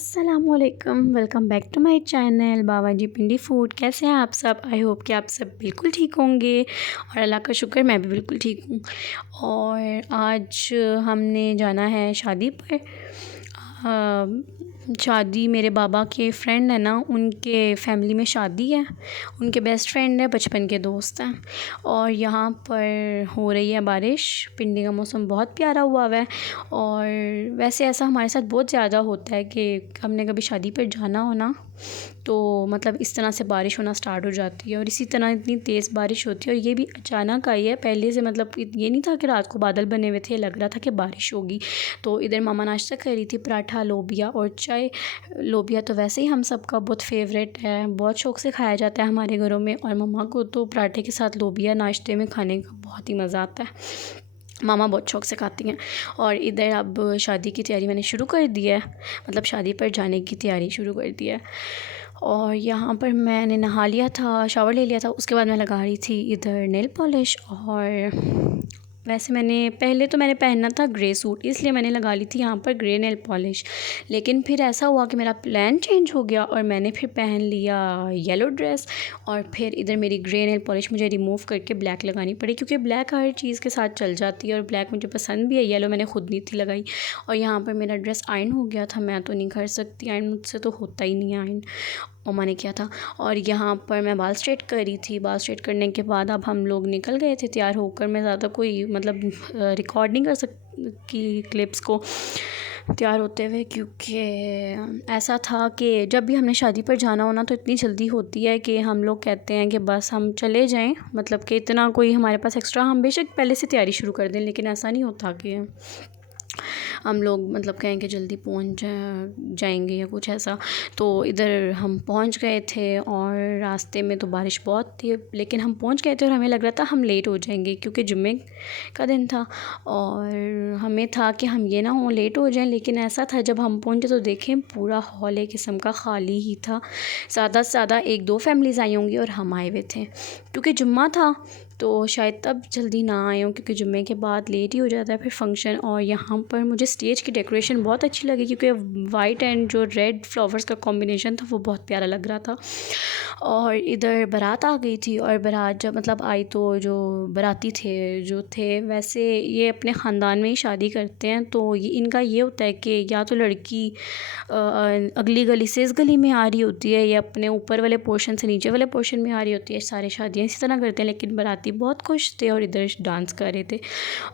अस्सलामुअलैकुम, welcome back to my channel Babaji Pindi food. कैसे हैं आप सब? आई होप कि आप सब बिल्कुल ठीक होंगे और अल्लाह का शुक्र मैं भी बिल्कुल ठीक हूँ। और आज हमने जाना है शादी पर। शादी मेरे बाबा के फ्रेंड है ना, उनके फैमिली में शादी है। उनके बेस्ट फ्रेंड है, बचपन के दोस्त हैं। और यहाँ पर हो रही है बारिश। पिंडी का मौसम बहुत प्यारा हुआ है। और वैसे ऐसा हमारे साथ बहुत ज़्यादा होता है कि हमने कभी शादी पर जाना हो ना, तो मतलब इस तरह से बारिश होना स्टार्ट हो जाती है। और इसी तरह इतनी तेज़ बारिश होती है। और ये भी अचानक आई है, पहले से मतलब ये नहीं था कि रात को बादल बने हुए थे, लग रहा था कि बारिश होगी। तो इधर मामा नाश्ता कर रही थी, पराठा, लोबिया और चाय। लोबिया तो वैसे ही हम सबका बहुत फेवरेट है, बहुत शौक़ से खाया जाता है हमारे घरों में। और मम्मा को तो पराठे के साथ लोबिया नाश्ते में खाने का बहुत ही मज़ा आता है। मामा बहुत शौक़ से खाती हैं। और इधर अब शादी की तैयारी मैंने शुरू कर दी है, मतलब शादी पर जाने की तैयारी शुरू कर दी है। और यहाँ पर मैंने नहा लिया था, शावर ले लिया था। उसके बाद मैं लगा रही थी इधर नेल पॉलिश। और वैसे मैंने पहनना था ग्रे सूट, इसलिए मैंने लगा ली थी यहाँ पर ग्रे नेल पॉलिश। लेकिन फिर ऐसा हुआ कि मेरा प्लान चेंज हो गया और मैंने फिर पहन लिया येलो ड्रेस। और फिर इधर मेरी ग्रे नेल पॉलिश मुझे रिमूव करके ब्लैक लगानी पड़ी, क्योंकि ब्लैक हर चीज़ के साथ चल जाती है और ब्लैक मुझे पसंद भी है। येलो मैंने खुद नहीं थी लगाई। और यहाँ पर मेरा ड्रेस आयरन हो गया था, मैं तो नहीं कर सकती आयरन, मुझसे तो होता ही नहीं है आयरन। मम्मा ने किया था। और यहाँ पर मैं बाल स्ट्रेट कर रही थी। बाल स्ट्रेट करने के बाद अब हम लोग निकल गए थे तैयार होकर। मैं ज़्यादा कोई मतलब रिकॉर्ड नहीं कर सकती क्लिप्स को तैयार होते हुए, क्योंकि ऐसा था कि जब भी हमने शादी पर जाना हो ना, तो इतनी जल्दी होती है कि हम लोग कहते हैं कि बस हम चले जाएं, मतलब कि इतना कोई हमारे पास एक्स्ट्रा, हम बेशक पहले से तैयारी शुरू कर दें, लेकिन ऐसा नहीं होता कि हम लोग मतलब कहेंगे जल्दी पहुंच जाएंगे या कुछ ऐसा। तो इधर हम पहुंच गए थे और रास्ते में तो बारिश बहुत थी, लेकिन हम पहुंच गए थे और हमें लग रहा था हम लेट हो जाएंगे, क्योंकि जुम्मे का दिन था। और हमें था कि हम ये ना हो लेट हो जाएं, लेकिन ऐसा था जब हम पहुंचे तो देखें पूरा हॉल एक किस्म का खाली ही था। ज़्यादा से ज़्यादा 1-2 फैमिलीज़ आई होंगी और हम आए हुए थे, क्योंकि जुम्मा था तो शायद तब जल्दी ना आए हों, क्योंकि जुम्मे के बाद लेट ही हो जाता है फिर फंक्शन। और यहाँ पर मुझे स्टेज की डेकोरेशन बहुत अच्छी लगी, क्योंकि वाइट एंड जो रेड फ्लावर्स का कॉम्बिनेशन था वो बहुत प्यारा लग रहा था। और इधर बारात आ गई थी। और बारात जब मतलब आई तो जो बाराती थे वैसे ये अपने ख़ानदान में ही शादी करते हैं, तो ये इनका ये होता है कि या तो लड़की अगली गली से इस गली में आ रही होती है, या अपने ऊपर वाले पोर्शन से नीचे वाले पोर्शन में आ रही होती है। सारे शादियाँ इसी तरह करते हैं। लेकिन बाराती बहुत खुश थे और इधर डांस कर रहे थे।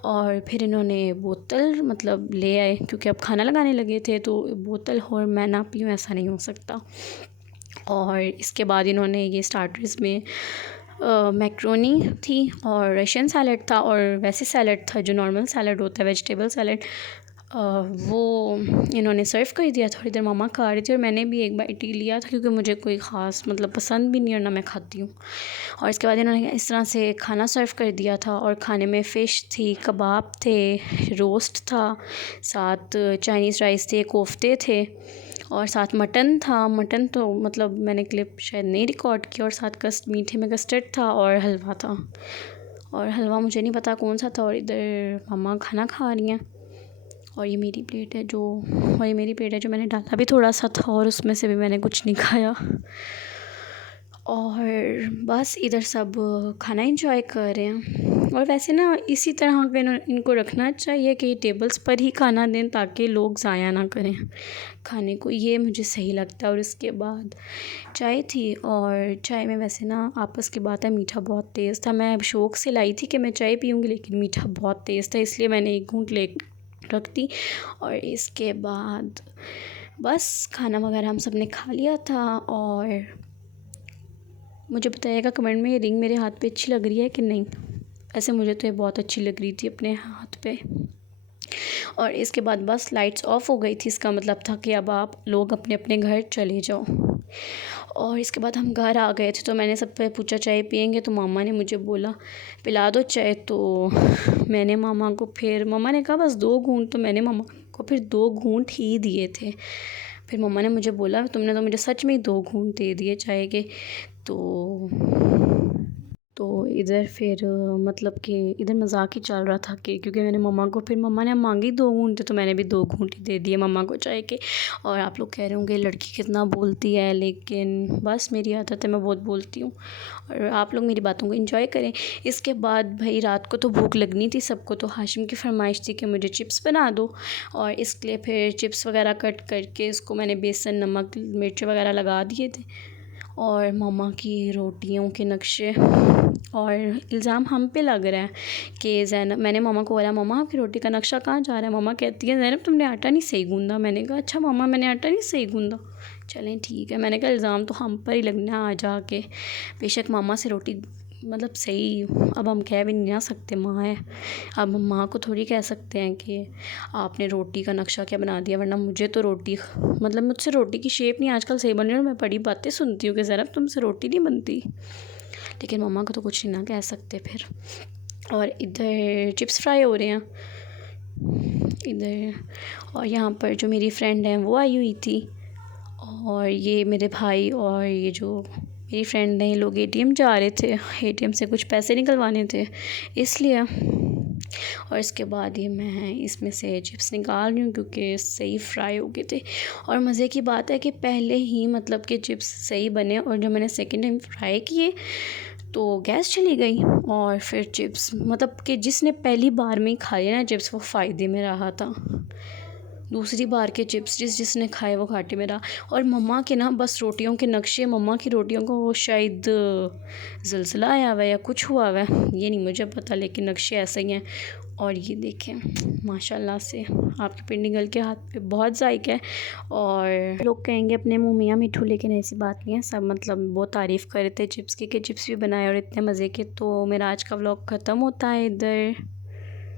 और फिर इन्होंने बोतल मतलब ले आए, क्योंकि अब खाना लगाने लगे थे, तो बोतल और मैं ना पीऊँ ऐसा नहीं हो सकता। और इसके बाद इन्होंने ये स्टार्टर्स में मैक्रोनी थी और रशियन सैलड था और वैसे सैलड था जो नॉर्मल सैलड होता है, वेजिटेबल सैलड, वो इन्होंने सर्व कर दिया। थोड़ी देर मामा खा रही थी और मैंने भी एक बाइट ही लिया था, क्योंकि मुझे कोई ख़ास मतलब पसंद भी नहीं और ना मैं खाती हूँ। और इसके बाद इन्होंने इस तरह से खाना सर्व कर दिया था। और खाने में फ़िश थी, कबाब थे, रोस्ट था, साथ चाइनीज़ राइस थे, कोफ्ते थे और साथ मटन था। मटन तो मतलब मैंने क्लिप शायद नहीं रिकॉर्ड की। और साथ मीठे में कस्टर्ड था और हलवा था। और हलवा मुझे नहीं पता कौन सा था। और इधर मम्मा खाना खा रही हैं। और ये मेरी प्लेट है जो मैंने डाला भी थोड़ा सा था और उसमें से भी मैंने कुछ नहीं खाया। और बस इधर सब खाना एंजॉय कर रहे हैं। और वैसे ना इसी तरह के इनको रखना चाहिए कि टेबल्स पर ही खाना दें, ताकि लोग ज़ाया ना करें खाने को, ये मुझे सही लगता है। और इसके बाद चाय थी। और चाय में वैसे ना आपस की बात है, मीठा बहुत तेज़ था। मैं शौक़ से लाई थी कि मैं चाय पीऊँगी, लेकिन मीठा बहुत तेज़ था, इसलिए मैंने एक घूंट ले रख दी। और इसके बाद बस खाना वगैरह हम सब ने खा लिया था। और मुझे बताइएगा कमेंट में ये रिंग मेरे हाथ पे अच्छी लग रही है कि नहीं। ऐसे मुझे तो ये बहुत अच्छी लग रही थी अपने हाथ पे। और इसके बाद बस लाइट्स ऑफ हो गई थी, इसका मतलब था कि अब आप लोग अपने अपने घर चले जाओ। और इसके बाद हम घर आ गए थे, तो मैंने सब पे पूछा चाय पियेंगे, तो मामा ने मुझे बोला पिला दो चाय। तो मैंने मामा को फिर मम्मा ने कहा बस 2 घूंट, तो मैंने मामा को फिर 2 घूंट ही दिए थे। फिर मम्मा ने मुझे बोला तुमने तो मुझे सच में ही 2 घूंट दे दिए चाय के। तो तो इधर फिर मतलब कि इधर मज़ाक ही चल रहा था कि क्योंकि मैंने मम्मा को, फिर मम्मा ने मांगी 2 घूंटे तो मैंने भी 2 घूंटे दे दिए मम्मा को चाय के। और आप लोग कह रहे होंगे लड़की कितना बोलती है, लेकिन बस मेरी आदत है, मैं बहुत बोलती हूँ। और आप लोग मेरी बातों को एंजॉय करें। इसके बाद भाई रात को तो भूख लगनी थी सबको, तो हाशिम की फरमाइश थी कि मुझे चिप्स बना दो, और इसके लिए फिर चिप्स वगैरह कट करके इसको मैंने बेसन, नमक, मिर्च वगैरह लगा दिए थे। और मम्मा की रोटियों के नक्शे, और इल्ज़ाम हम पे लग रहा है कि ज़ैनब, मैंने मम्मा को बोला मम्मा आपकी रोटी का नक्शा कहाँ जा रहा है? मम्मा कहती है ज़ैनब तुमने आटा नहीं सही गूँधा। मैंने कहा अच्छा मम्मा मैंने आटा नहीं सही गूँधा। चलें ठीक है, मैंने कहा इल्ज़ाम तो हम पर ही लगना आ जा के। बेशक मामा से रोटी मतलब सही, अब हम कह भी नहीं ना सकते, माँ है, अब हम माँ को थोड़ी कह सकते हैं कि आपने रोटी का नक्शा क्या बना दिया, वरना मुझे तो रोटी मतलब मुझसे रोटी की शेप नहीं आजकल सही बन रही है। मैं बड़ी बातें सुनती हूँ कि ज़रा तुमसे रोटी नहीं बनती, लेकिन मम्मा को तो कुछ नहीं ना कह सकते फिर। और इधर चिप्स फ्राई हो रहे हैं इधर, और यहाँ पर जो मेरी फ्रेंड है वो आई हुई थी, और ये मेरे भाई और ये जो मेरी फ्रेंड है, ये लोग एटीएम जा रहे थे, एटीएम से कुछ पैसे निकलवाने थे इसलिए। और इसके बाद ये मैं इसमें से चिप्स निकाल रही हूँ क्योंकि सही फ्राई हो गए थे। और मज़े की बात है कि पहले ही मतलब कि चिप्स सही बने, और जब मैंने सेकंड टाइम फ्राई किए तो गैस चली गई, और फिर चिप्स मतलब कि जिसने पहली बार में ही खा लिया ना चिप्स वो फ़ायदे में रहा था, दूसरी बार के चिप्स जिसने खाए वो घाटे में रहा। और मम्मा के ना बस रोटियों के नक्शे, मम्मा की रोटियों को वो शायद ज़िलज़िला आया हुआ है या कुछ हुआ हुआ है, ये नहीं मुझे पता, लेकिन नक्शे ऐसे ही हैं। और ये देखें माशाल्लाह से आपकी पिंडी गर्ल के हाथ पे बहुत जायका है। और लोग कहेंगे अपने मुँह मियाँ मिठू, लेकिन ऐसी बात नहीं है, सब मतलब बहुत तारीफ़ कर रहे थे चिप्स की कि चिप्स भी बनाए और इतने मज़े के। तो मेरा आज का व्लॉग ख़त्म होता है इधर।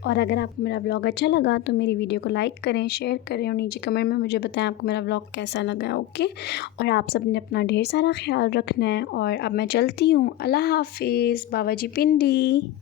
और अगर आपको मेरा व्लॉग अच्छा लगा तो मेरी वीडियो को लाइक करें, शेयर करें, और नीचे कमेंट में मुझे बताएं आपको मेरा व्लॉग कैसा लगा। ओके, और आप सब ने अपना ढेर सारा ख्याल रखना है। और अब मैं चलती हूँ, अल्लाह हाफिज़, बाबा जी पिंडी।